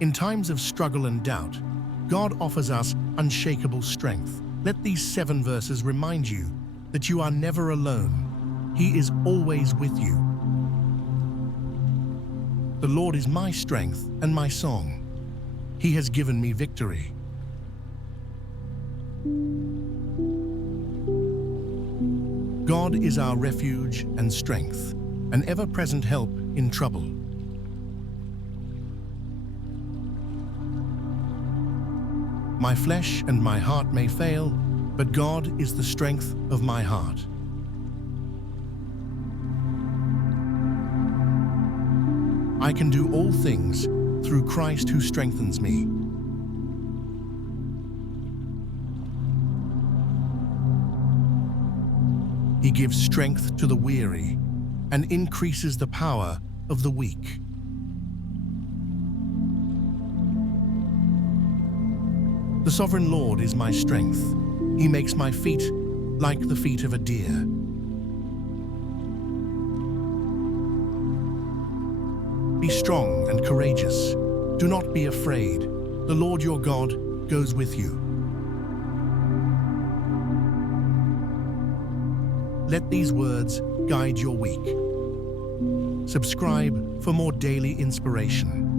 In times of struggle and doubt, God offers us unshakable strength. Let these 7 verses remind you that you are never alone. He is always with you. The Lord is my strength and my song. He has given me victory. God is our refuge and strength, an ever-present help in trouble. My flesh and my heart may fail, but God is the strength of my heart. I can do all things through Christ who strengthens me. He gives strength to the weary and increases the power of the weak. The sovereign Lord is my strength. He makes my feet like the feet of a deer. Be strong and courageous. Do not be afraid. The Lord your God goes with you. Let these words guide your week. Subscribe for more daily inspiration.